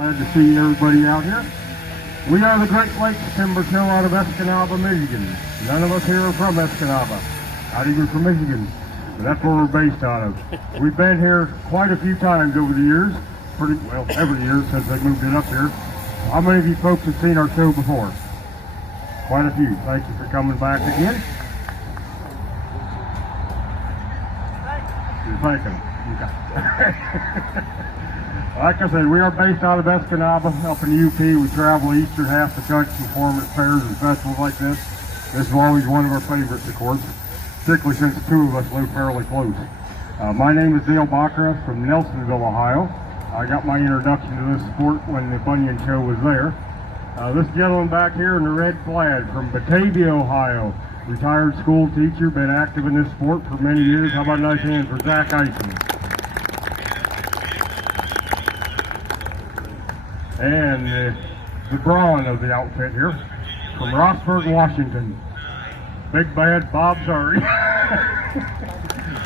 Glad to see everybody out here. We are the Great Lakes Timber Show out of Escanaba, Michigan. None of us here are from Escanaba, not even from Michigan. But that's where we're based out of. We've been here quite a few times over the years, pretty well every year since they moved it up here. How many of you folks have seen our show before? Quite a few. Thank you for coming back again. You're thanking. Okay. Like I said, we are based out of Escanaba, up in the UP. We travel the eastern half of the country to perform at fairs and festivals like this. This is always one of our favorites, of course, particularly since the two of us live fairly close. My name is Dale Baccarat from Nelsonville, Ohio. I got my introduction to this sport when the Bunyan show was there. This gentleman back here in the red plaid from Batavia, Ohio, retired school teacher, been active in this sport for many years. How about a nice hand for Zach Eisen? And the brawn of the outfit here from Rossburg, Washington, Big Bad Bob Sorry.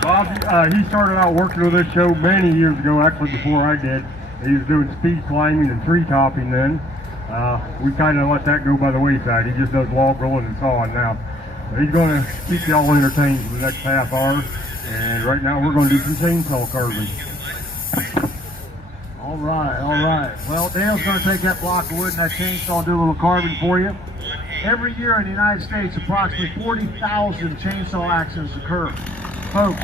Bob, he started out working with this show many years ago, actually before I did. He was doing speed climbing and tree topping then. We kind of let that go by the wayside. He just does log rolling and sawing now. But he's going to keep you all entertained for the next half hour. And right now we're going to do some chainsaw carving. All right. Well, Dale's going to take that block of wood and that chainsaw and do a little carving for you. Every year in the United States, approximately 40,000 chainsaw accidents occur. Folks,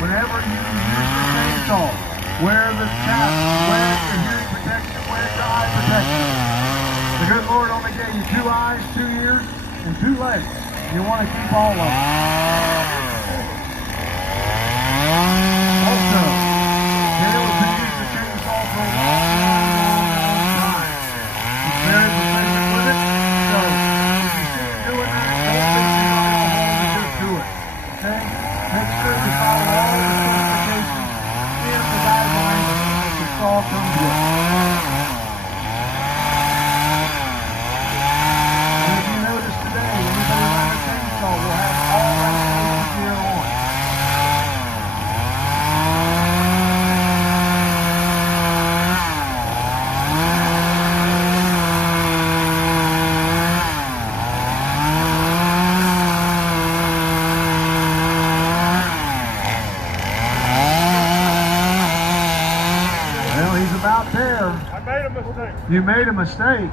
whenever you use your chainsaw, wear the cap, wear your hearing protection, wear your eye protection. The good Lord only gave you 2 eyes, 2 ears, and 2 legs. You want to keep all of them. Also, Dale has been using the chainsaw for a long time. He's very proficient with it, so if you see him doing that, don't think you're not going to hold him, just do it. Okay? Make sure you follow all the certifications and the guidelines that the saw comes with. And if you notice today, when we go around the chainsaw, we'll have all that safety gear on. Well, he's about there. I made a mistake. You made a mistake.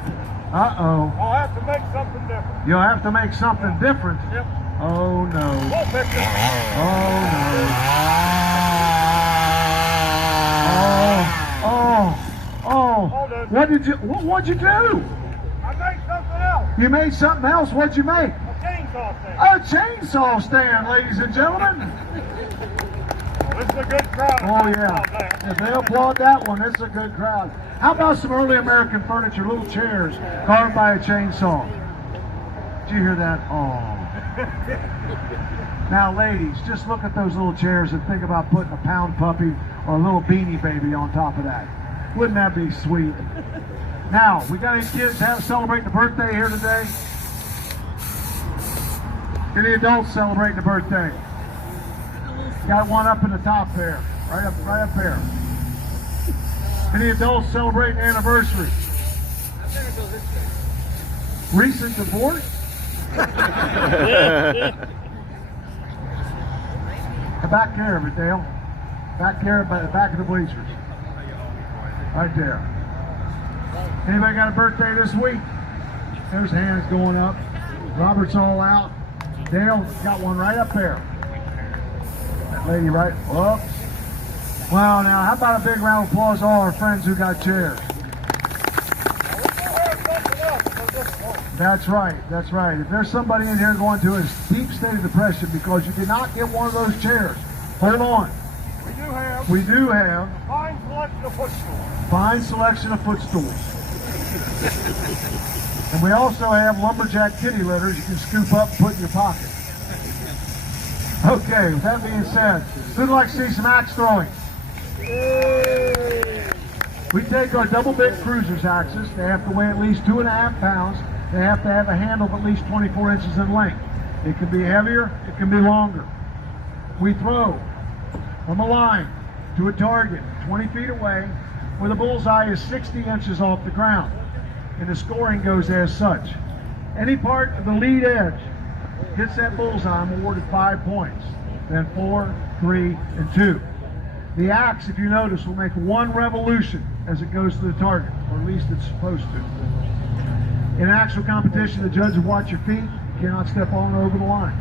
Uh-oh. I'll have to make something different. You'll have to make something different. Yep. Oh, no. We'll fix it. Oh, no. Oh. What'd you do? I made something else. You made something else. What'd you make? A chainsaw stand. A chainsaw stand, ladies and gentlemen. This is a good crowd. Oh, yeah. If they applaud that one, this is a good crowd. How about some early American furniture, little chairs carved by a chainsaw? Did you hear that? Oh. Now, ladies, just look at those little chairs and think about putting a pound puppy or a little beanie baby on top of that. Wouldn't that be sweet? Now, we got any kids celebrating a birthday here today? Any adults celebrating a birthday? Got one up in the top there, right up there. Any adults celebrating anniversary? Recent divorce? The back there of it, Dale. Back there by the back of the bleachers. Right there. Anybody got a birthday this week? There's hands going up. Robert's all out. Dale got one right up there. That lady right up. Well, now, how about a big round of applause to all our friends who got chairs? That's right. If there's somebody in here going to a deep state of depression because you did not get one of those chairs, hold on. We do have a fine selection of footstools. Fine selection of footstools. And we also have lumberjack kitty litters you can scoop up and put in your pocket. Okay, with that being said, who'd like to see some axe throwing? We take our double bit cruisers axes. They have to weigh at least 2.5 pounds. They have to have a handle of at least 24 inches in length. It can be heavier, it can be longer. We throw from a line to a target 20 feet away where the bullseye is 60 inches off the ground. And the scoring goes as such. Any part of the lead edge hits that bullseye, I'm awarded 5 points. Then 4, 3, and 2. The axe, if you notice, will make 1 revolution as it goes to the target, or at least it's supposed to. In actual competition, the judge will watch your feet. You cannot step on or over the line.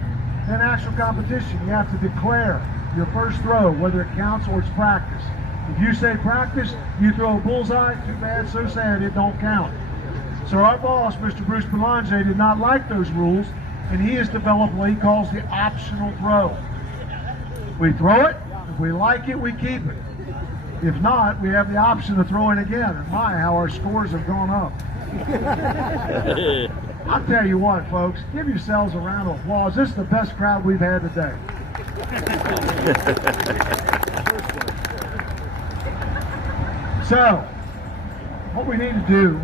In actual competition, you have to declare your first throw, whether it counts or it's practice. If you say practice, you throw a bullseye, too bad, so sad, it don't count. So our boss, Mr. Bruce Belanger, did not like those rules, and he has developed what he calls the optional throw. We throw it. If we like it, we keep it. If not, we have the option of throwing again. And my, how our scores have gone up. I'll tell you what, folks, give yourselves a round of applause. This is the best crowd we've had today. So, what we need to do,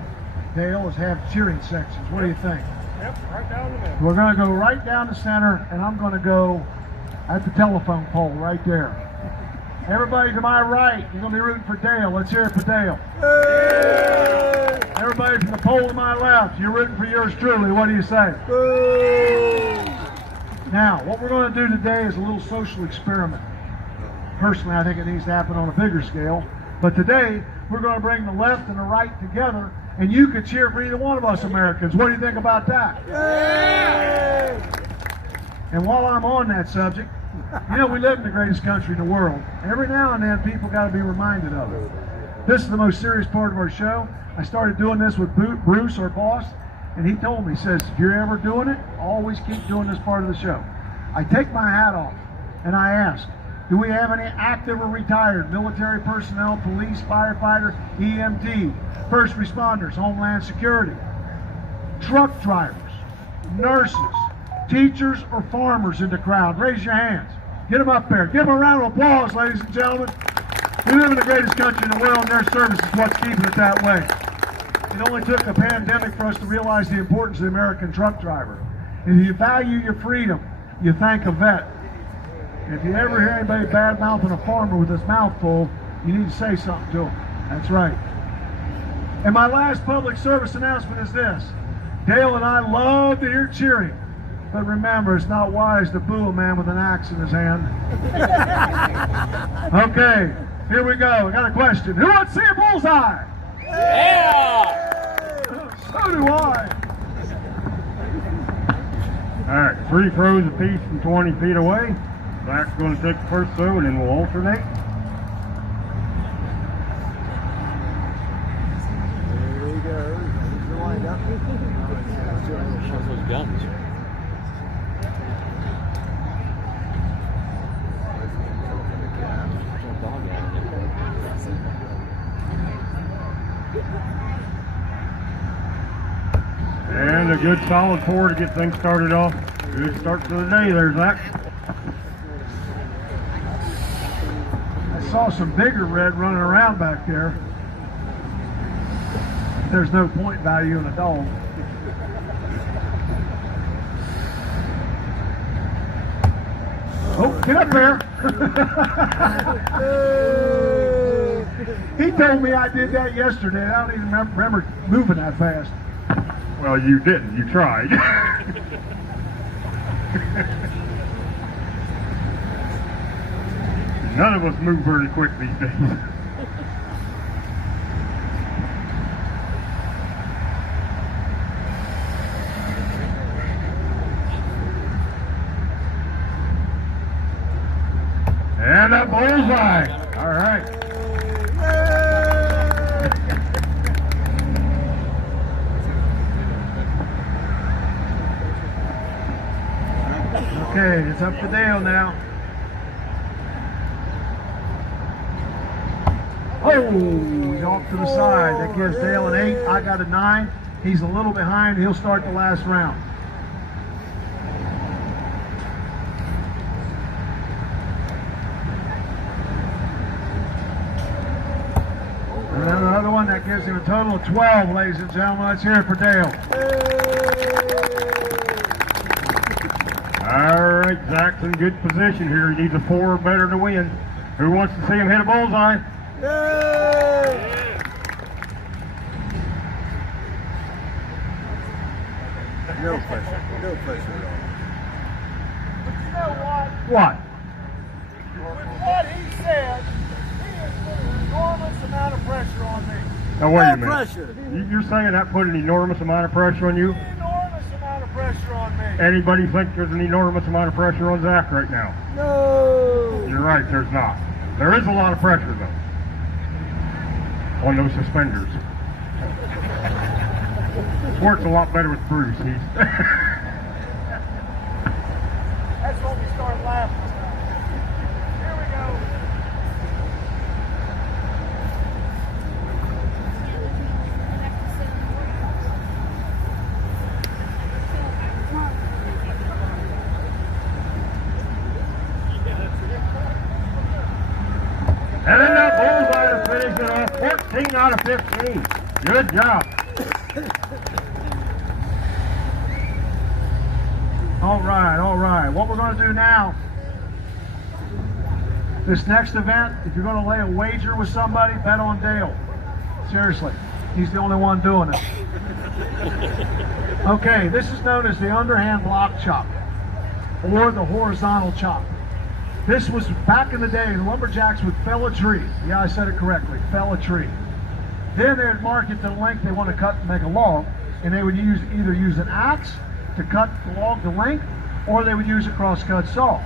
Dale, is have cheering sections. What do you think? Yep, right down the middle. We're going to go right down the center, and I'm going to go at the telephone pole right there. Everybody to my right, you're going to be rooting for Dale. Let's hear it for Dale. Yay! Everybody from the pole to my left, you're rooting for yours truly. What do you say? Yay! Now, what we're going to do today is a little social experiment. Personally, I think it needs to happen on a bigger scale. But today, we're going to bring the left and the right together, and you can cheer for either one of us Americans. What do you think about that? Yay! And while I'm on that subject, you know, we live in the greatest country in the world. Every now and then, people got to be reminded of it. This is the most serious part of our show. I started doing this with Bruce, our boss, and he told me, he says, if you're ever doing it, always keep doing this part of the show. I take my hat off, and I ask, do we have any active or retired military personnel, police, firefighter, EMT, first responders, Homeland Security, truck drivers, nurses, teachers, or farmers in the crowd? Raise your hands. Get them up there. Give them a round of applause, ladies and gentlemen. We live in the greatest country in the world, and their service is what's keeping it that way. It only took a pandemic for us to realize the importance of the American truck driver. If you value your freedom, you thank a vet. If you ever hear anybody bad-mouthing a farmer with his mouth full, you need to say something to him. That's right. And my last public service announcement is this. Dale and I love to hear cheering. But remember, it's not wise to boo a man with an axe in his hand. Okay, here we go. I got a question. Who wants to see a bullseye? Yeah! So do I. All right, 3 throws apiece from 20 feet away. Zach's going to take the first throw, and then we'll alternate. There he goes. Here's the line up. Shows those guns. And a good solid 4 to get things started off. Good start to the day there, Zach. I saw some bigger red running around back there. There's no point value in a dog. Oh, get up there. He told me I did that yesterday. I don't even remember moving that fast. Well, you didn't. You tried. None of us move very quick these days. And a bullseye. All right. Okay, it's up to Dale now. Oh, he's off to the side. That gives Dale an 8. I got a 9. He's a little behind. He'll start the last round. And then another one that gives him a total of 12, ladies and gentlemen. Let's hear it for Dale. All right, Zach's in good position here. He needs a 4 or better to win. Who wants to see him hit a bullseye? Yay! No pressure. No pressure at all. But you know what? What? With what he said, he has put an enormous amount of pressure on me. Now wait a No minute. pressure. You're saying that put an enormous amount of pressure on you? An enormous amount of pressure on me. Anybody think there's an enormous amount of pressure on Zach right now? No. You're right, there's not. There is a lot of pressure though. On those suspenders. Works a lot better with Bruce. He's That's when we start laughing. Here we go. And then that bullseye to finish it off 14 out of 15. Good job. All right, all right. What we're going to do now, this next event, if you're going to lay a wager with somebody, bet on Dale. Seriously, he's the only one doing it. Okay, this is known as the underhand block chop or the horizontal chop. This was back in the day, the lumberjacks would fell a tree. Yeah, I said it correctly, fell a tree. Then they would mark it to the length they want to cut and make a log, and they would either use an axe to cut the log to length, or they would use a crosscut saw.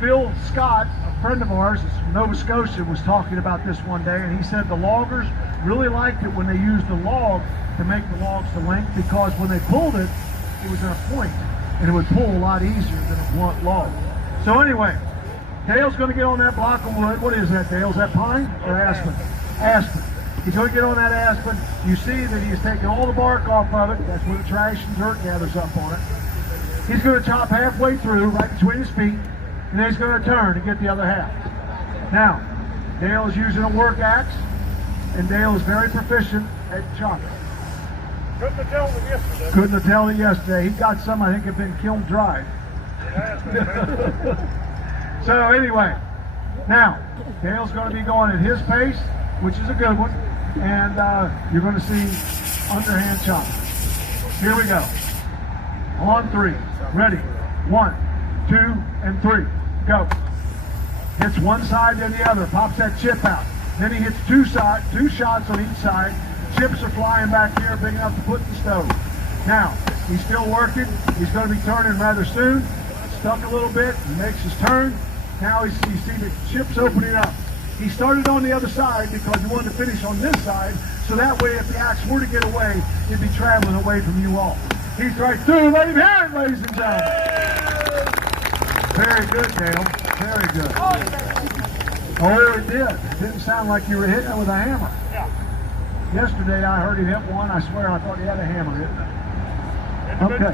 Phil Scott, a friend of ours from Nova Scotia, was talking about this one day, and he said the loggers really liked it when they used the log to make the logs to length, because when they pulled it, it was in a point, and it would pull a lot easier than a blunt log. So anyway, Dale's going to get on that block of wood. What is that, Dale? Is that pine or aspen? Aspen. He's going to get on that aspen. You see that he's taking all the bark off of it. That's where the trash and dirt gathers up on it. He's going to chop halfway through, right between his feet, and then he's going to turn and get the other half. Now, Dale is using a work axe, and Dale is very proficient at chopping. Couldn't have told him yesterday. Couldn't have told it yesterday. He got some, I think, have been kiln dried. So anyway, now, Dale's going to be going at his pace, which is a good one, and you're going to see underhand chopping. Here we go. On three. Ready. 1, 2, and 3. Go. Hits one side, then the other. Pops that chip out. Then he hits two shots on each side. Chips are flying back here, big enough to put in the stove. Now, he's still working. He's going to be turning rather soon. Stuck a little bit. He makes his turn. Now you see the chips opening up. He started on the other side because he wanted to finish on this side, so that way if the axe were to get away, it'd be traveling away from you all. He's right through. Let him hear it, ladies and gentlemen. Very good, Dale. Very good. Oh, it did. It didn't sound like you were hitting it with a hammer. Yeah. Yesterday I heard him hit one. I swear I thought he had a hammer hitting it. Okay.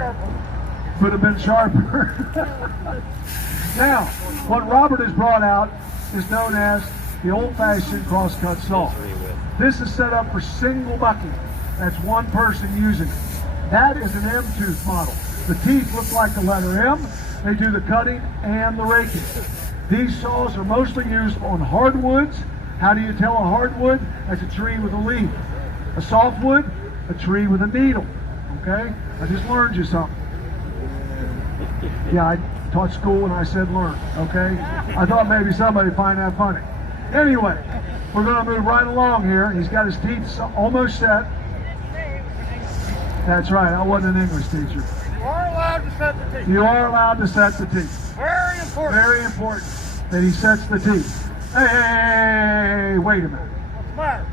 Could have been sharper. Now, what Robert has brought out is known as the old-fashioned crosscut saw. This is set up for single bucking. That's one person using it. That is an M-tooth model. The teeth look like the letter M. They do the cutting and the raking. These saws are mostly used on hardwoods. How do you tell a hardwood? That's a tree with a leaf. A softwood, a tree with a needle. Okay? I just learned you something. Yeah, I taught school and I said learn. Okay? I thought maybe somebody would find that funny. Anyway, we're going to move right along here. He's got his teeth almost set. That's right, I wasn't an English teacher. You are allowed to set the teeth. You are allowed to set the teeth. Very important. Very important that he sets the teeth. Hey, wait a minute. What's the matter?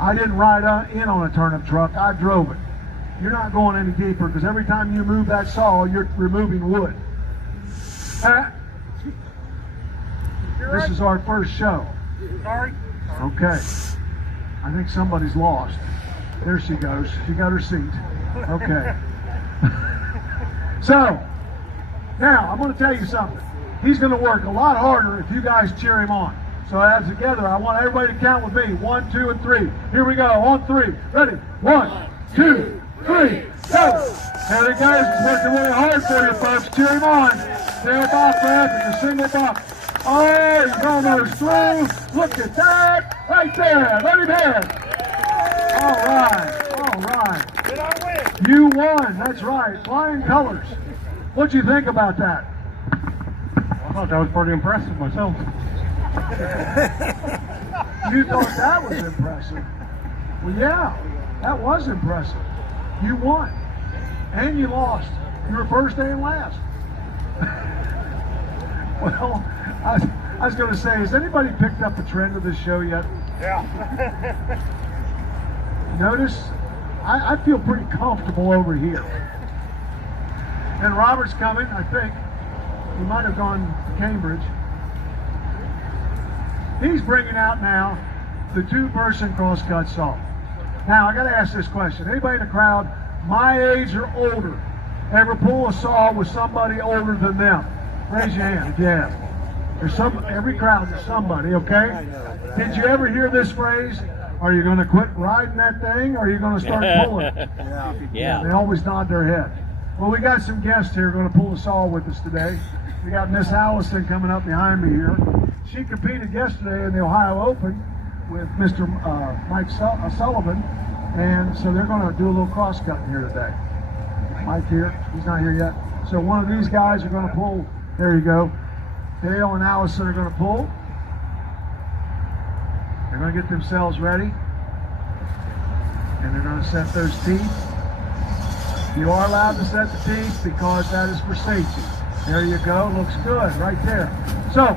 I didn't ride in on a turnip truck, I drove it. You're not going any deeper because every time you move that saw, you're removing wood. This is our first show. Sorry. Okay. I think somebody's lost. There she goes. She got her seat. Okay. So, now I'm going to tell you something. He's going to work a lot harder if you guys cheer him on. So as together, I want everybody to count with me. 1, 2, and 3. Here we go. On 3. Ready? 1, 2, 3. Go! There he goes. He's working really hard for you, folks. Cheer him on. There, Bob Brad, and a single buck. Oh, he's almost through. Look at that. Right there. Let him in. All right. All right. Did I win? You won. That's right. Flying colors. What'd you think about that? I thought that was pretty impressive myself. You thought that was impressive. Well, yeah, that was impressive. You won. And you lost. You were first and last. Well, I was going to say, has anybody picked up the trend of this show yet? Yeah. Notice, I feel pretty comfortable over here. And Robert's coming, I think. He might have gone to Cambridge. He's bringing out now the two-person crosscut saw. Now, I got to ask this question. Anybody in the crowd, my age or older, ever pull a saw with somebody older than them? Raise your hand if you have. There's every crowd there's somebody, okay? Did you ever hear this phrase? Are you going to quit riding that thing, or are you going to start pulling? Yeah. They always nod their head. Well, we got some guests here going to pull a saw with us today. We got Miss Allison coming up behind me here. She competed yesterday in the Ohio Open with Mr. Mike Sullivan, and so they're going to do a little cross-cutting here today. Mike here, he's not here yet. So one of these guys are going to pull. There you go. Dale and Allison are going to pull. They're going to get themselves ready, and they're going to set those teeth. You are allowed to set the teeth because that is for safety. There you go. Looks good right there. So,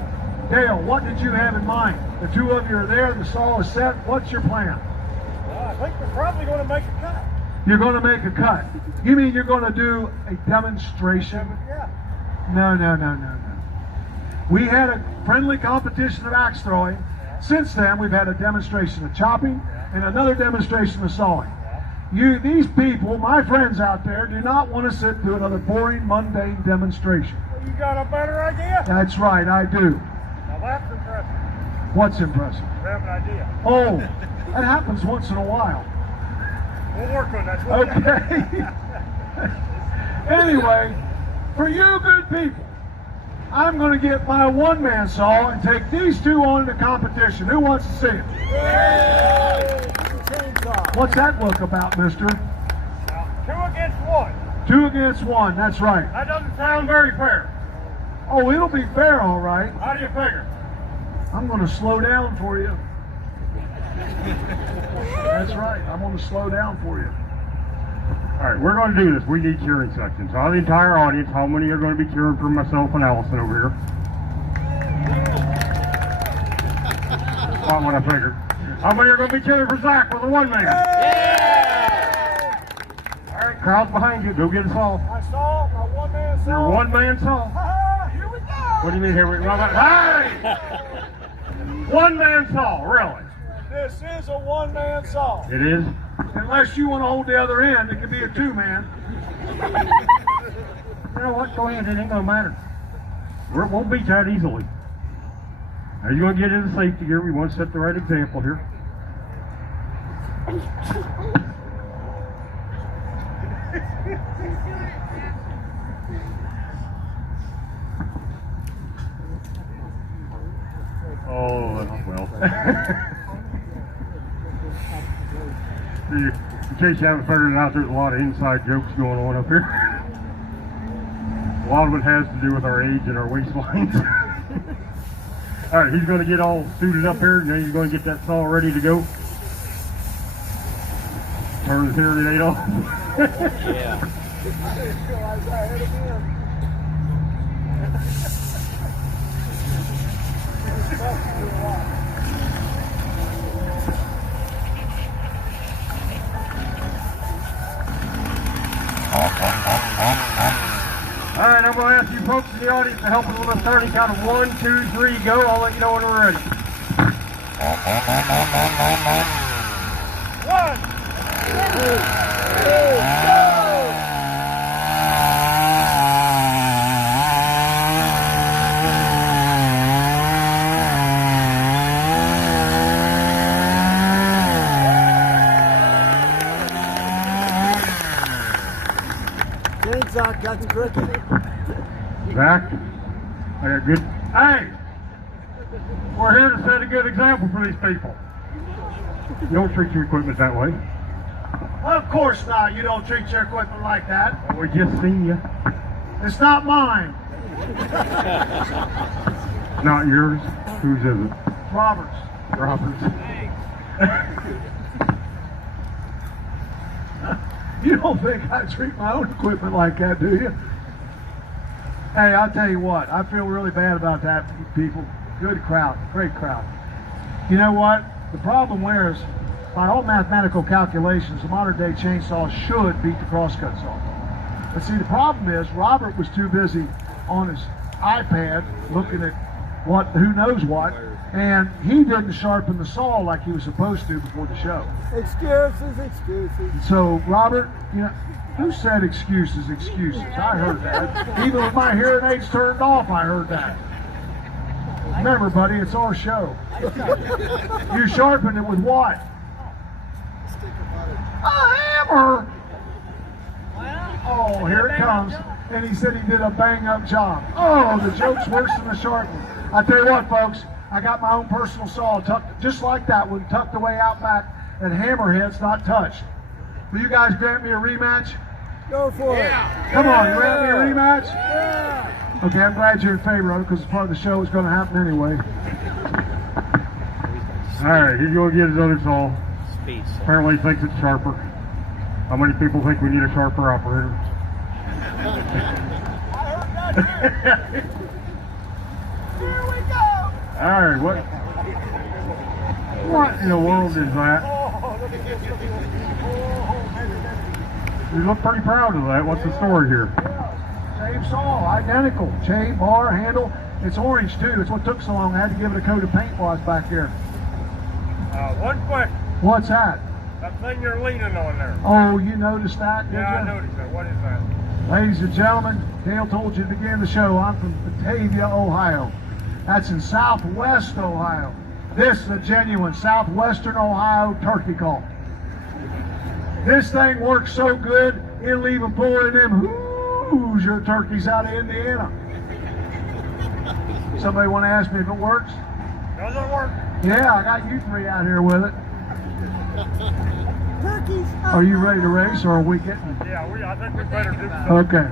Dale, what did you have in mind? The two of you are there. The saw is set. What's your plan? I think we're probably going to make a cut. You're going to make a cut. You mean you're going to do a demonstration? Yeah. No. We had a friendly competition of axe throwing. Since then, we've had a demonstration of chopping and another demonstration of sawing. These people, my friends out there, do not want to sit through another boring, mundane demonstration. Well, you got a better idea? That's right, I do. Now that's impressive. What's impressive? I have an idea. Oh, that happens once in a while. We'll work on that. Okay. Anyway, for you good people, I'm going to get my one-man saw and take these two on into competition. Who wants to see it? What's that look about, mister? Now, 2 against 1. 2 against 1, that's right. That doesn't sound very fair. Oh, it'll be fair, all right. How do you figure? I'm going to slow down for you. That's right, I'm going to slow down for you. All right, we're going to do this. We need cheering sections. Out of the entire audience, how many are going to be cheering for myself and Allison over here? That's not what I figured. How many are going to be cheering for Zach with a one-man? Yeah! All right, crowd's behind you. Go get us all. My saw, my one-man saw. Your one-man saw. Here we go. What do you mean here we go? Hey! One-man saw, really? This is a one-man saw. It is? Unless you want to hold the other end, it could be a 2-man. You know what? Go ahead. It ain't going to matter. It won't beat that easily. Now you're going to get into safety gear. We want to set the right example here. Oh, well. In case you haven't figured it out, there's a lot of inside jokes going on up here. A lot of it has to do with our age and our waistlines. All right, he's going to get all suited up here, and then he's going to get that saw ready to go. Turn his hearing aid off. Yeah. All right, I'm going to ask you folks in the audience to help us with a 30 count of 1, 2, 3, go. I'll let you know when we're ready. 1, 2, 3, go! Zach got the cricket. Zach, I got good. Hey, we're here to set a good example for these people. You don't treat your equipment that way. Of course not. You don't treat your equipment like that. We just seen you. It's not mine. Not yours. Whose is it? Robert's. Robert's. You don't think I treat my own equipment like that, do you? Hey, I'll tell you what. I feel really bad about that, people. Good crowd. Great crowd. You know what? The problem is, by all mathematical calculations, the modern-day chainsaw should beat the crosscut saw. But see, the problem is, Robert was too busy on his iPad looking at who knows what, and he didn't sharpen the saw like he was supposed to before the show. Excuses. So, Robert, you know, who said excuses? I heard that. Even with my hearing aids turned off, I heard that. Remember, buddy, it's our show. You sharpened it with what? A hammer! Oh, here it comes. And he said he did a bang-up job. Oh, the joke's worse than the sharpening. I tell you what, folks, I got my own personal saw tucked just like that one, tucked away out back, and hammerheads not touched. Will you guys grant me a rematch? Go for it. Come on, you grant me a rematch? Yeah. Okay, I'm glad you're in favor of it because part of the show is going to happen anyway. All right, he's going to get his other saw. Apparently he thinks it's sharper. How many people think we need a sharper operator? Here we go. All right, what in the world is that? You look pretty proud of that. What's the story here? Same saw, identical. Chain, bar, handle. It's orange too. It's what took so long. I had to give it a coat of paint while I was back there. One question. What's that? That thing you're leaning on there. Oh, you noticed that, did Yeah, I you? noticed that. What is that? Ladies and gentlemen, Dale told you to begin the show. I'm from Batavia, Ohio. That's in southwest Ohio. This is a genuine southwestern Ohio turkey call. This thing works so good, it'll even pull in them Hoosier turkeys out of Indiana. Somebody want to ask me if it works? Does it work? Yeah, I got you three out here with it. Turkeys. Are you ready to race, or are we getting? Yeah, I think we better do so. Okay.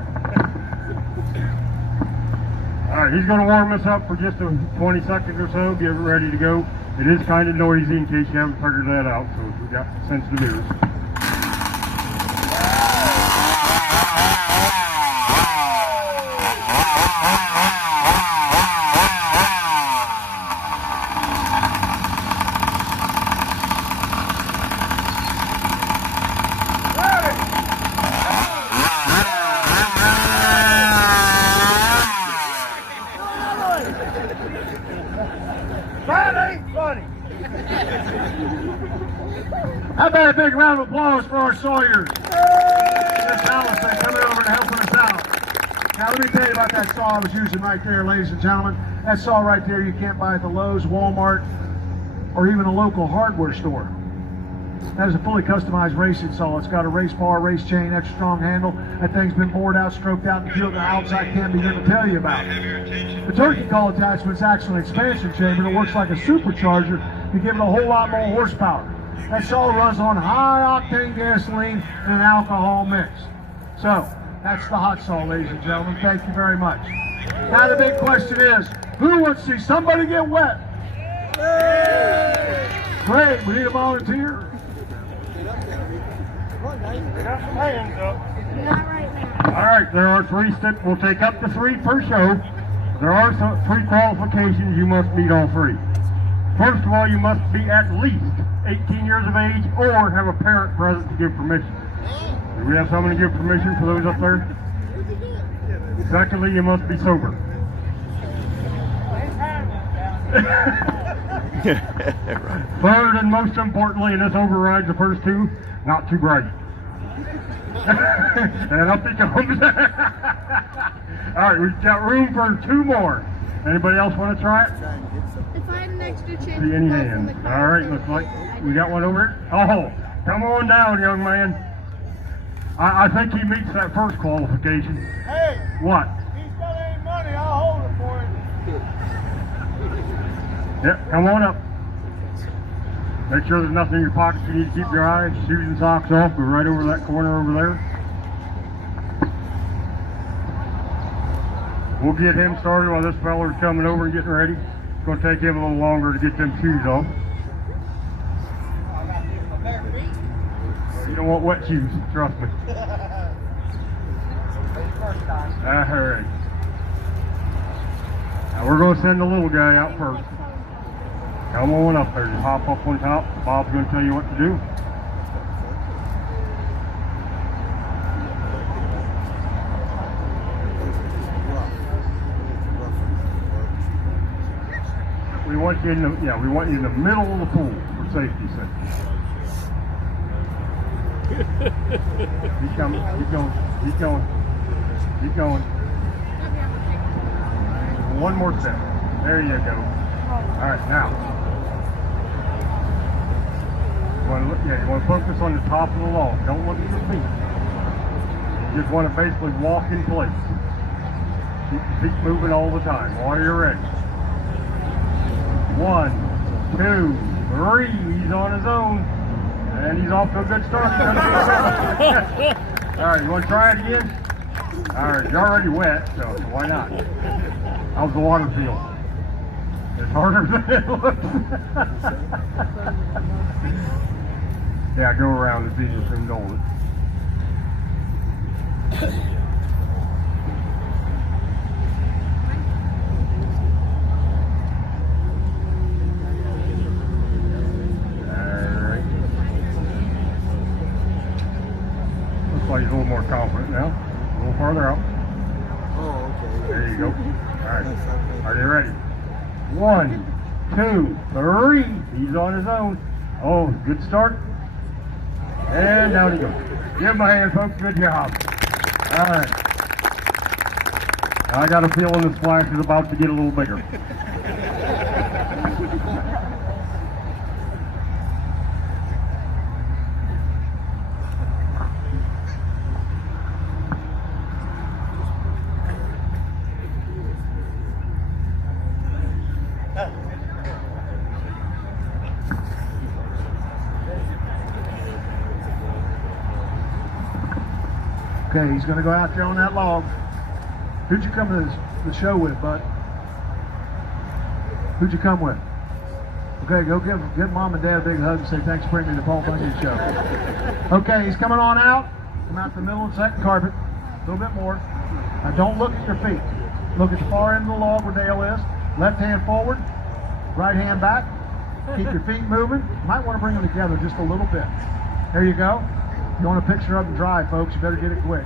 All right, he's going to warm us up for just 20 seconds or so, get ready to go. It is kind of noisy in case you haven't figured that out, so we got sensitive ears. How about a big round of applause for our Sawyers? Miss Allison coming over and helping us out. Now let me tell you about that saw I was using right there, ladies and gentlemen. That saw right there you can't buy at the Lowe's, Walmart, or even a local hardware store. That is a fully customized racing saw. It's got a race bar, race chain, extra strong handle. That thing's been bored out, stroked out, and peeled to outside. Can't begin to tell you about it. The turkey call attachment is actually an expansion chamber that works like a supercharger to give it a whole lot more horsepower. That saw runs on high-octane gasoline and an alcohol mix. So, that's the hot saw, ladies and gentlemen. Thank you very much. Now the big question is, who wants to see somebody get wet? Great, we need a volunteer. Got some hands up. Not right now. All right, there are three steps. We'll take up to three per show. There are three qualifications. You must meet all three. First of all, you must be at least 18 years of age or have a parent present to give permission. Do we have someone to give permission for those up there? Secondly, you must be sober. Third and most importantly, and this overrides the first two, not too bright. And up he comes. All right, we've got room for two more. Anybody else want to try it? If I had an extra chance See to any go hands? from the All right, looks like we got one over here. Oh, come on down, young man. I think he meets that first qualification. Hey, What? he's got any money, I'll hold it for him. Yep, come on up. Make sure there's nothing in your pockets you need to keep your eyes. Shoes and socks off. Go right over that corner over there. We'll get him started while this fella's coming over and getting ready. It's going to take him a little longer to get them shoes off. You don't want wet shoes, trust me. Alright. Now we're going to send the little guy out first. Come on up there, just hop up on top. Bob's going to tell you what to do. We want you in the we want you in the middle of the pool for safety's sake. Keep coming, keep going, keep going, keep going. One more step. There you go. All right, now. You want to focus on the top of the log. Don't look at your feet. You just want to basically walk in place. Keep your feet moving all the time while you're ready. 1, 2, 3. He's on his own. And he's off to a good start. All right, you want to try it again? All right, you're already wet, so why not? How's the water feel? It's harder than it looks. Yeah, go around. It's easier to indulge it. Looks like he's a little more confident now. A little farther out. Oh, okay. There you go. All right. Are you ready? 1, 2, 3. He's on his own. Oh, good start. And down he goes. Give him a hand, folks. Good job. All right. I got a feeling the splash is about to get a little bigger. Okay, he's going to go out there on that log. Who'd you come to the show with, bud? Who'd you come with? Okay, go give Mom and Dad a big hug and say thanks for bringing me the Paul Bunyan show. Okay, he's coming on out. Come out the middle of the second carpet. A little bit more. Now don't look at your feet. Look at the far end of the log where Dale is. Left hand forward, right hand back. Keep your feet moving. You might want to bring them together just a little bit. There you go. You want a picture of them dry, folks, you better get it quick.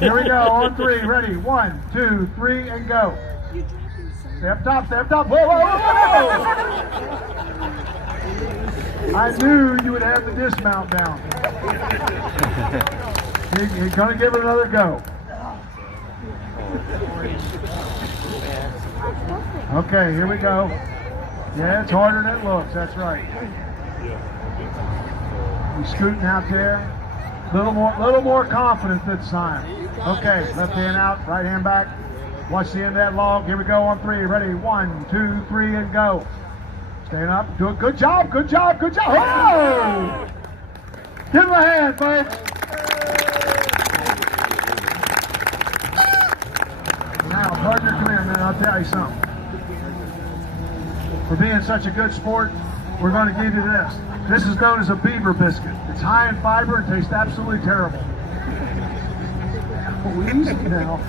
Here we go, on 3, ready, 1, 2, 3, and go. Stay up top, stay up top. Whoa, whoa, whoa, whoa! I knew you would have the dismount down. You're going to give it another go. Okay, here we go. Yeah, it's harder than it looks, that's right. He's scooting out there. Little more confident this time. Okay, left hand out, right hand back. Watch the end of that log. Here we go on 3. Ready? 1, 2, 3, and go. Staying up. Do it. Good job. Good job. Good job. Oh! Give him a hand, folks. Now, partner, come here, man. I'll tell you something. For being such a good sport, we're going to give you this. This is known as a beaver biscuit. It's high in fiber and tastes absolutely terrible. Easy now.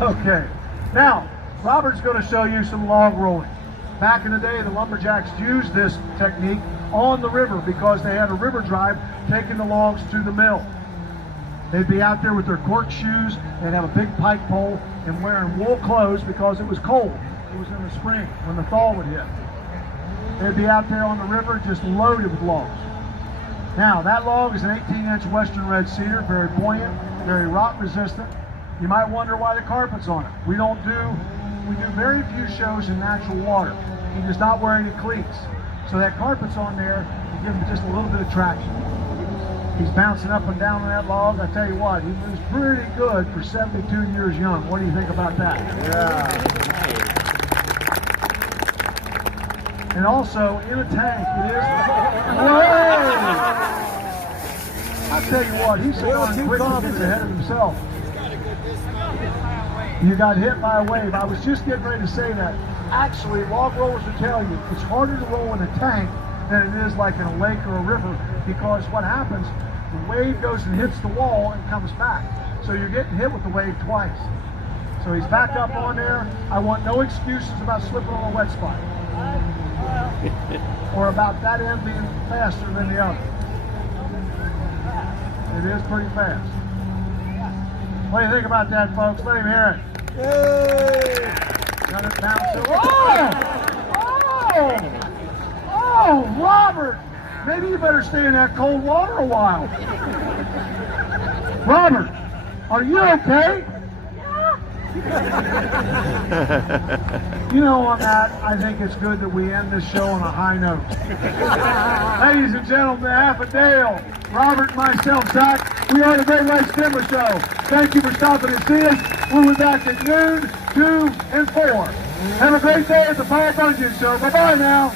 Okay. Now, Robert's going to show you some log rolling. Back in the day, the lumberjacks used this technique on the river because they had a river drive taking the logs to the mill. They'd be out there with their cork shoes, they'd have a big pike pole, and wearing wool clothes because it was cold. It was in the spring when the thaw would hit. They'd be out there on the river just loaded with logs. Now, that log is an 18-inch western red cedar, very buoyant, very rot resistant. You might wonder why the carpet's on it. We do very few shows in natural water. He does not wear any cleats. So that carpet's on there to give him just a little bit of traction. He's bouncing up and down on that log. I tell you what, he moves pretty good for 72 years young. What do you think about that? Yeah. And also, in a tank, it is... Whoa! I tell you what, he's so quick to get ahead of himself. You got hit by a wave. I was just getting ready to say that. Actually, log rollers will tell you it's harder to roll in a tank than it is like in a lake or a river, because what happens, the wave goes and hits the wall and comes back. So you're getting hit with the wave twice. So he's back up on there. I want no excuses about slipping on a wet spot. Or about that end being faster than the other. It is pretty fast. What do you think about that, folks? Let him hear it. Yay! Got it bouncing. Oh, Robert! Maybe you better stay in that cold water a while. Robert, are you okay? You know, on that, I think it's good that we end this show on a high note. Ladies and gentlemen, on behalf of Dale, Robert, and myself, Zach, we are the Great Lakes Timber Show. Thank you for stopping to see us. We'll be back at noon, 2, and 4. Have a great day at the Bunyan Show. Bye-bye now.